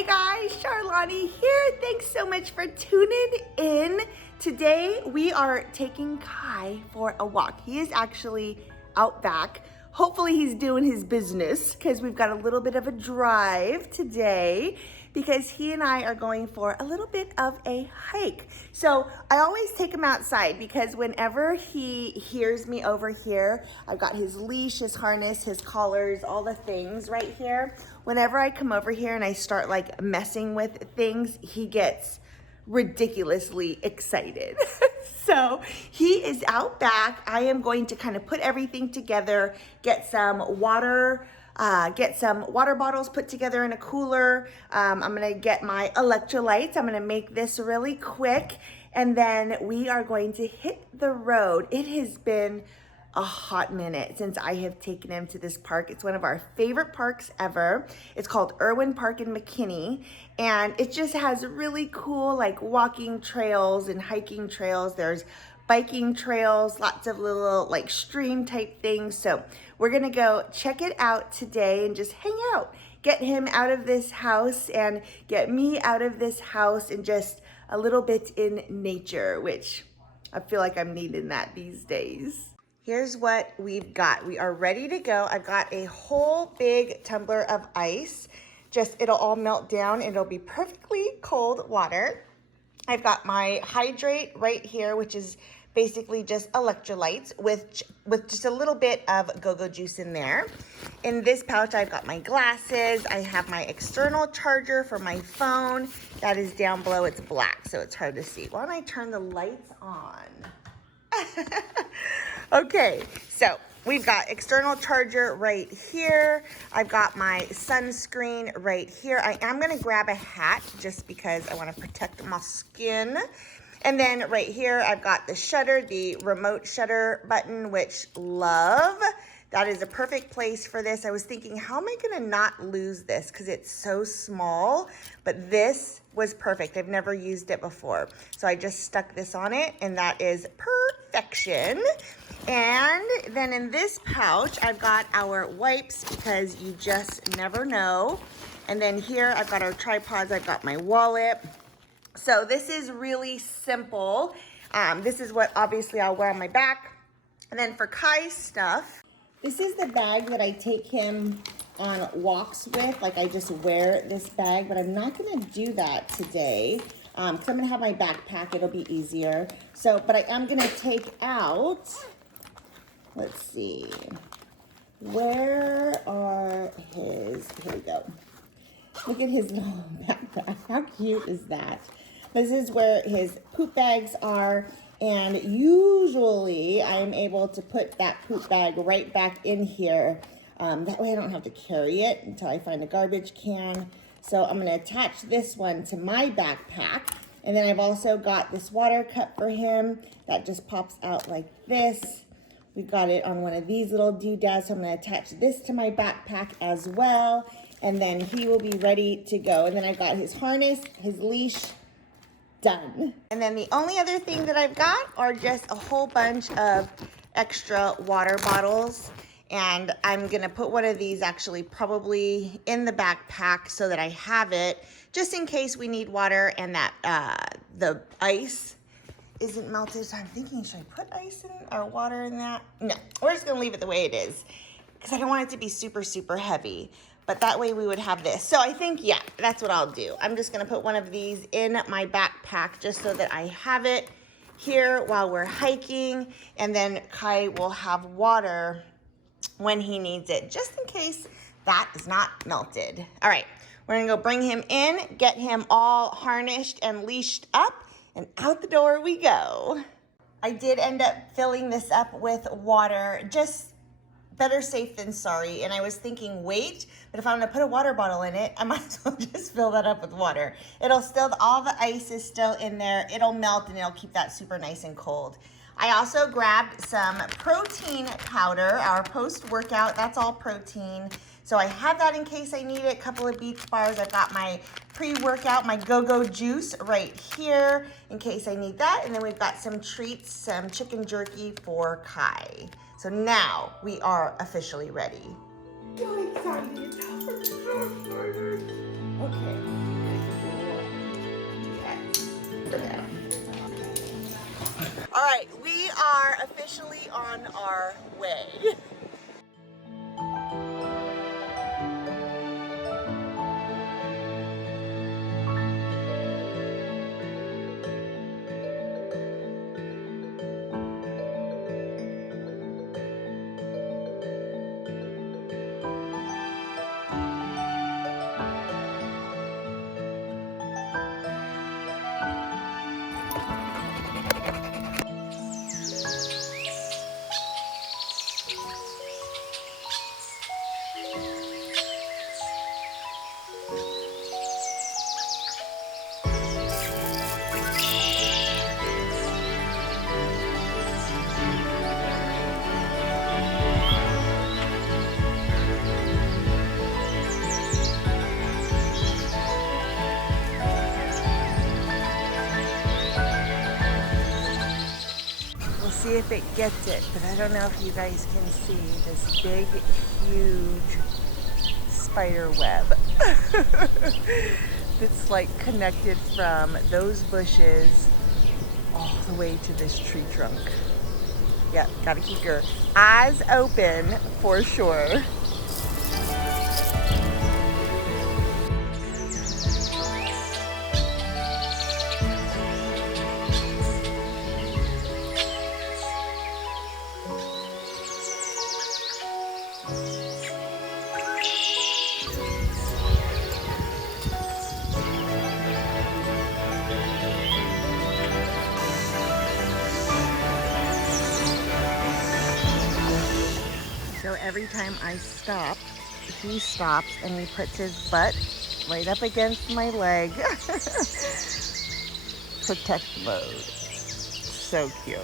Hey guys, Charlani here. Thanks so much for tuning in. Today we are taking Kai for a walk. He is actually out back. Hopefully he's doing his business because we've got a little bit of a drive today because he and I are going for a little bit of a hike. So I always take him outside because whenever he hears me over here, I've got his leash, his harness, his collars, all the things right here. Whenever I come over here and I start like messing with things, he gets ridiculously excited. So he is out back. I am going to kind of put everything together, get some water bottles put together in a cooler. I'm gonna get my electrolytes. I'm gonna make this really quick, and then we are going to hit the road. It has been a hot minute since I have taken him to this park. It's one of our favorite parks ever. It's called Erwin Park in McKinney, and it just has really cool like walking trails and hiking trails. There's biking trails, lots of little like stream type things. So we're gonna go check it out today and just hang out, get him out of this house and get me out of this house and just a little bit in nature, which I feel like I'm needing that these days. Here's what we've got. We are ready to go. I've got a whole big tumbler of ice. It'll all melt down. It'll be perfectly cold water. I've got my hydrate right here, which is basically just electrolytes with just a little bit of go-go juice in there. In this pouch, I've got my glasses. I have my external charger for my phone. That is down below. It's black, so it's hard to see. Why don't I turn the lights on? Okay, so we've got external charger right here. I've got my sunscreen right here. I am gonna grab a hat just because I wanna protect my skin. And then right here, I've got the shutter, the remote shutter button, which love. That is a perfect place for this. I was thinking, how am I gonna not lose this? Because it's so small, but this was perfect. I've never used it before. So I just stuck this on it and that is perfection. And then in this pouch, I've got our wipes because you just never know. And then here I've got our tripods, I've got my wallet. So this is really simple. This is what obviously I'll wear on my back. And then for Kai's stuff, this is the bag that I take him on walks with. Like I just wear this bag, but I'm not gonna do that today. Because I'm gonna have my backpack, it'll be easier. So, but I am gonna take out, let's see, where are his, here we go. Look at his little backpack, how cute is that? This is where his poop bags are, and usually I'm able to put that poop bag right back in here. That way I don't have to carry it until I find a garbage can. So I'm gonna attach this one to my backpack. And then I've also got this water cup for him that just pops out like this. We've got it on one of these little doodads, so I'm gonna attach this to my backpack as well. And then he will be ready to go. And then I've got his harness, his leash, done. And then the only other thing that I've got are just a whole bunch of extra water bottles. And I'm gonna put one of these actually probably in the backpack so that I have it just in case we need water and that the ice isn't melted. So I'm thinking, should I put ice in or water in that? No, we're just gonna leave it the way it is because I don't want it to be super, super heavy. But that way we would have this. So I think, yeah, that's what I'll do. I'm just gonna put one of these in my backpack just so that I have it here while we're hiking. And then Kai will have water when he needs it, just in case that is not melted. All right, we're gonna go bring him in, get him all harnessed and leashed up, and out the door we go. I did end up filling this up with water, just better safe than sorry. And I was thinking, wait, but if I'm gonna put a water bottle in it, I might as well just fill that up with water. It'll still, all the ice is still in there. It'll melt and it'll keep that super nice and cold. I also grabbed some protein powder, our post-workout, that's all protein. So I have that in case I need it, a couple of Beats bars. I've got my pre-workout, my go-go juice right here in case I need that. And then we've got some treats, some chicken jerky for Kai. So now we are officially ready. So excited. Okay. Yes. All right, we are officially on our way. We'll see if it gets it, but I don't know if you guys can see this big, huge spider web. It's like connected from those bushes all the way to this tree trunk. Yeah, gotta keep your eyes open for sure. So every time I stop, he stops and he puts his butt right up against my leg. Protect mode. So cute.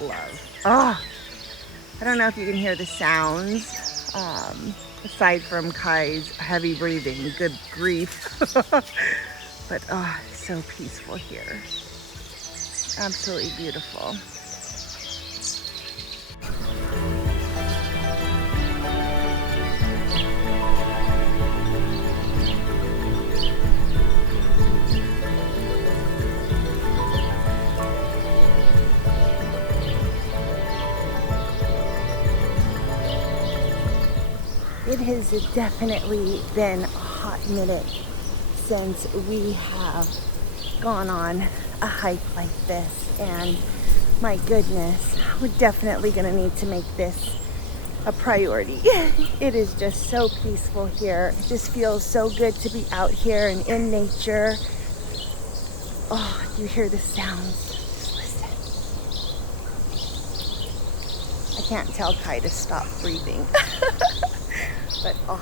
Love. Oh, I don't know if you can hear the sounds, aside from Kai's heavy breathing. Good grief. But oh, it's so peaceful here. Absolutely beautiful. It has definitely been a hot minute since we have gone on a hike like this, and my goodness, we're definitely going to need to make this a priority. It is just so peaceful here. It just feels so good to be out here and in nature. Oh, you hear the sounds. Just listen. I can't tell Kai to stop breathing. But oh,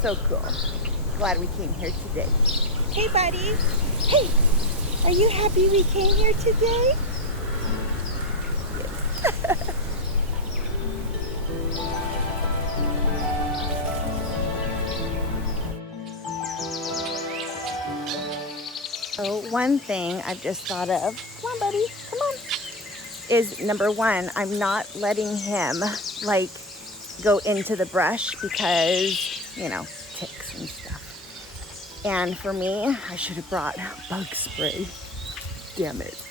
so cool. Glad we came here today. Hey, buddy. Hey, are you happy we came here today? Yes. So one thing I've just thought of, come on, buddy, come on, is number one, I'm not letting him like go into the brush because, you know, ticks and stuff. And for me, I should have brought bug spray. Damn it.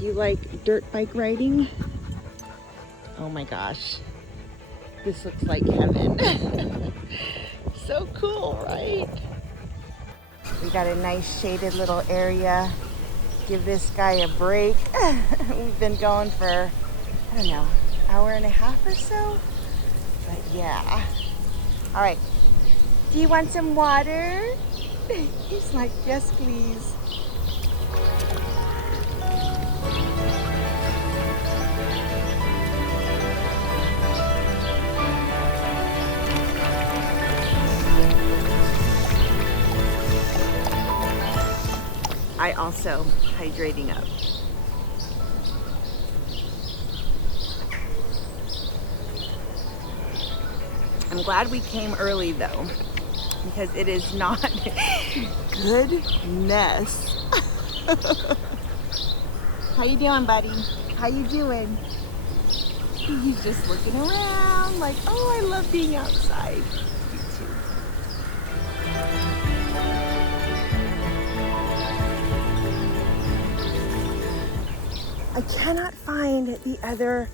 You like dirt bike riding? Oh my gosh, this looks like heaven. So cool, right? We got a nice shaded little area. Give this guy a break. We've been going for, I don't know, hour and a half or so. But yeah. All right. Do you want some water? He's like, yes, please. I also hydrating up. I'm glad we came early though, because it is not goodness. How you doing, buddy? How you doing? He's just looking around like, oh, I love being outside. Me too. I cannot find the other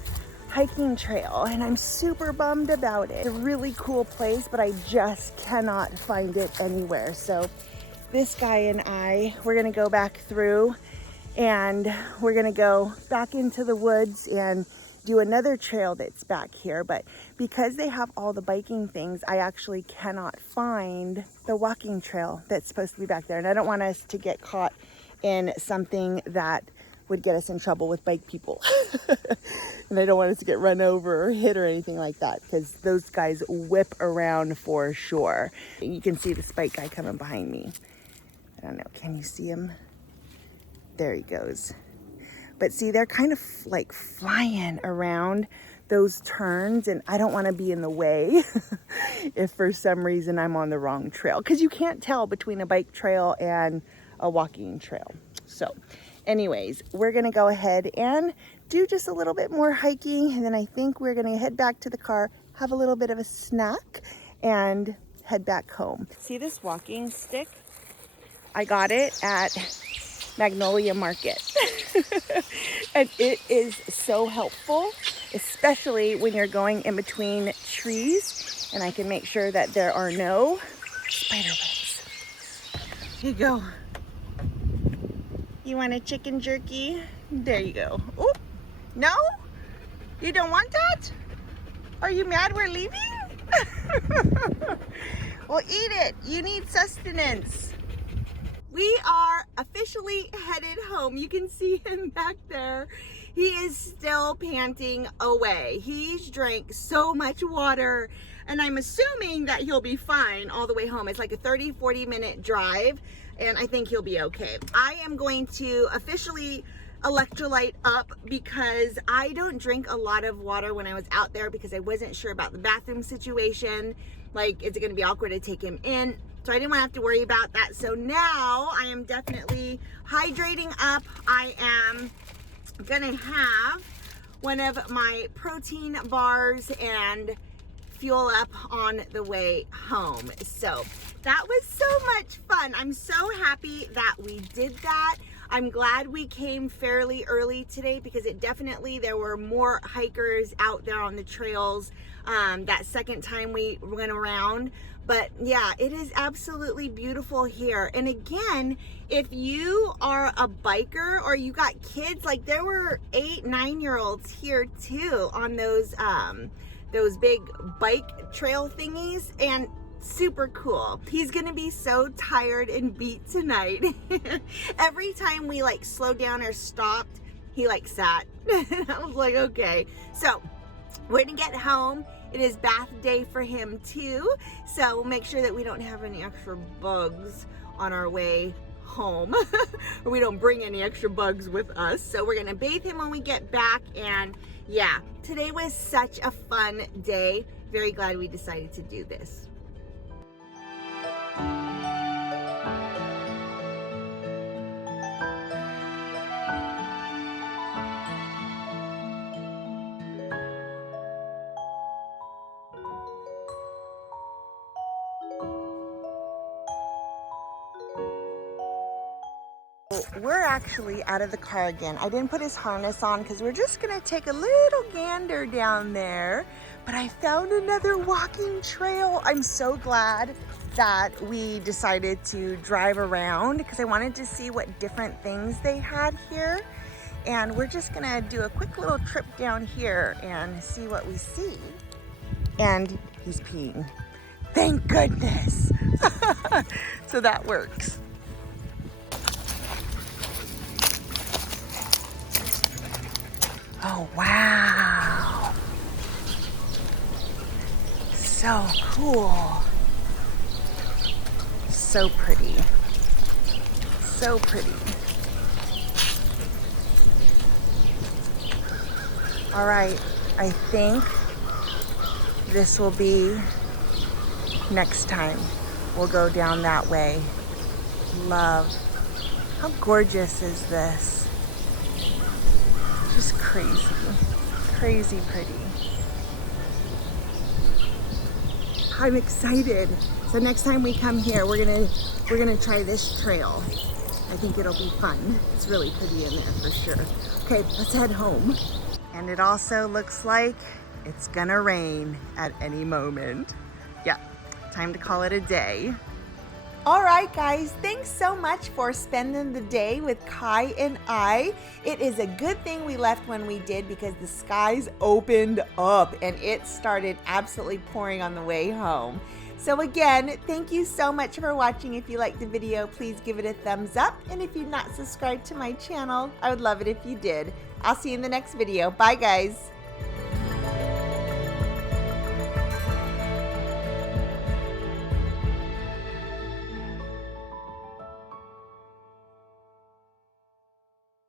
hiking trail and I'm super bummed about it. It's a really cool place, but I just cannot find it anywhere. So this guy and we're gonna go back through and we're gonna go back into the woods and do another trail that's back here. But because they have all the biking things, I actually cannot find the walking trail that's supposed to be back there. And I don't want us to get caught in something that would get us in trouble with bike people. And I don't want us to get run over or hit or anything like that, because those guys whip around for sure. You can see this bike guy coming behind me. I don't know, can you see him? There he goes. But see, they're kind of like flying around those turns, and I don't want to be in the way if for some reason I'm on the wrong trail, because you can't tell between a bike trail and a walking trail. So anyways, we're gonna go ahead and do just a little bit more hiking, and then I think we're gonna head back to the car, have a little bit of a snack, and head back home. See this walking stick? I got it at Magnolia Market. And it is so helpful, especially when you're going in between trees, and I can make sure that there are no spider webs. Here you go. You want a chicken jerky? There you go. Oh, no? You don't want that? Are you mad we're leaving? Well, eat it. You need sustenance. We are officially headed home. You can see him back there. He is still panting away. He's drank so much water, and I'm assuming that he'll be fine all the way home. It's like a 30-40 minute drive, and I think he'll be okay. I am going to officially electrolyte up because I don't drink a lot of water when I was out there, because I wasn't sure about the bathroom situation. Like, is it gonna be awkward to take him in? So I didn't want to have to worry about that. So now I am definitely hydrating up. I am gonna have one of my protein bars and fuel up on the way home. So that was so much fun. I'm so happy that we did that. I'm glad we came fairly early today, because there were more hikers out there on the trails that second time we went around. But yeah, it is absolutely beautiful here. And again, if you are a biker or you got kids, like there were 8-9-year-olds here too on those big bike trail thingies, and super cool. He's gonna be so tired and beat tonight. Every time we like slowed down or stopped, he like sat. I was like, okay. So we're gonna get home. It is bath day for him too, so we'll make sure that we don't have any extra bugs on our way home, or we don't bring any extra bugs with us. So we're gonna bathe him when we get back, and yeah, today was such a fun day. Very glad we decided to do this. We're actually out of the car again. I didn't put his harness on because we're just gonna take a little gander down there, but I found another walking trail. I'm so glad that we decided to drive around, because I wanted to see what different things they had here. And we're just gonna do a quick little trip down here and see what we see. And he's peeing. Thank goodness. So that works. Oh, wow. So cool. So pretty. So pretty. All right, I think this will be next time. We'll go down that way. Love. How gorgeous is this? Just crazy. Crazy pretty. I'm excited. So next time we come here, we're gonna try this trail. I think it'll be fun. It's really pretty in there for sure. Okay, let's head home. And it also looks like it's gonna rain at any moment. Yeah, time to call it a day. All right, guys, thanks so much for spending the day with Kai and I. It is a good thing we left when we did because the skies opened up and it started absolutely pouring on the way home. So again, thank you so much for watching. If you liked the video, please give it a thumbs up. And if you're not subscribed to my channel, I would love it if you did. I'll see you in the next video. Bye, guys.